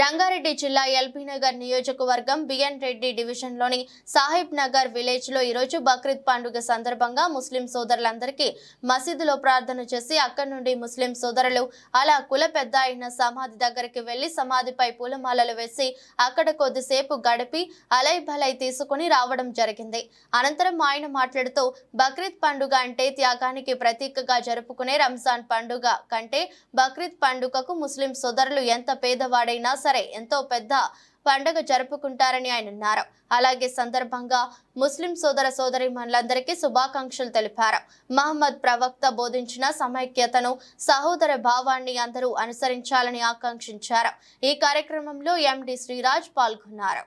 రంగారెడ్డి జిల్లా ఎల్బీ నగర్ నియోజకవర్గం B N Reddy division లోని సాహిబ్ నగర్ విలేజ్ లో ఈ రోజు బక్రీద్ పండుగ సందర్భంగా ముస్లిం సోదరులందరికీ మసీదులో ప్రార్థన చేసి అక్కడి నుండి ముస్లిం సోదరులు అలా కుల పెద్ద అయిన సమాధి దగ్గరికి వెళ్లి సమాధిపై పూలమాలలు వేసి అక్కడ కొద్దిసేపు గడిపి అలై భలై తీసుకుని రావడం జరిగింది। అనంతరం ఆయన మాట్లాడుతూ బక్రీద్ పండుగ అంటే త్యాగానికి ప్రతీకగా జరుపుకునే రంజాన్ పండుగ కంటే బక్రీద్ పండుగకు ముస్లిం సోదరులు ఎంత పేదవాడైనా సరే ఎంతో పెద్ద పండుగ జరుపుకుంటారని ఆయన అన్నారు। అలాగే సందర్భంగా ముస్లిం సోదర సోదరీమణులందరికీ శుభాకాంక్షలు తెలిపారు। మహమ్మద్ ప్రవక్త బోధించిన సమైక్యతను సహోదర భావాన్ని అందరూ అనుసరించాలని ఆకాంక్షించారు। ఈ కార్యక్రమంలో ఎండి శ్రీరాజ్ పాల్గొన్నారు।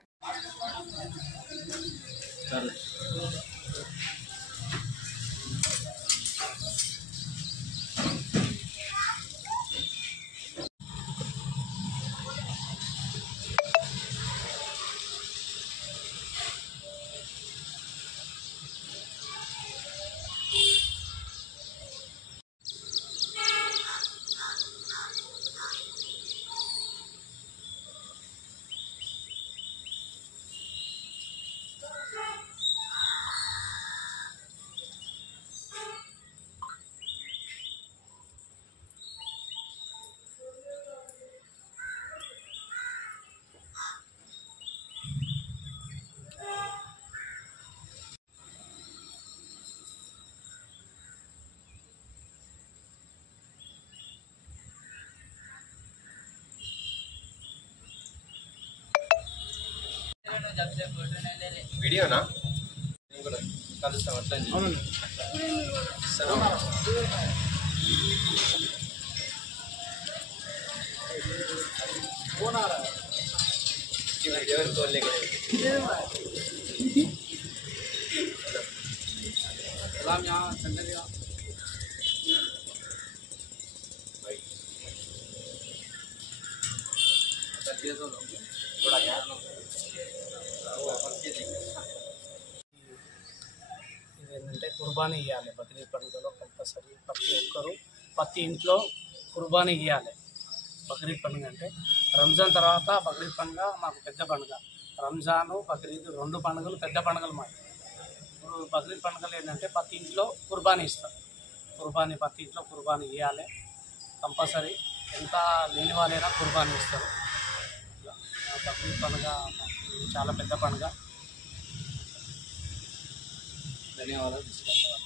वीडियो ना कल समझ कौन आ रहा है वीडियो कॉल लेके सलाम यहाँ चंदन थोड़ा क्या ఏంటంటే కుర్బానీ ఇవ్వాలి। బక్రీద్ పండుగలో కంపల్సరీ ప్రతి ఒక్కరు ప్రతి ఇంట్లో కుర్బానీ ఇవ్వాలి। బక్రీద్ పండుగ అంటే రంజాన్ తర్వాత బక్రీద్ పండుగ మాకు పెద్ద పండుగ। రంజాను బక్రీద్ రెండు పండుగలు పెద్ద పండుగలు మాకు। ఇప్పుడు బక్రీద్ పండుగలు ఏంటంటే ప్రతి ఇంట్లో కుర్బానీ ఇస్తారు। ప్రతి ఇంట్లో కుర్బానీ ఇవ్వాలి కంపల్సరీ। ఎంత లేని వాళ్ళైనా కుర్బానీ ఇస్తారు। బక్రీద్ పండుగ చాలా పెద్ద పండుగ। ధన్యవాదాలు।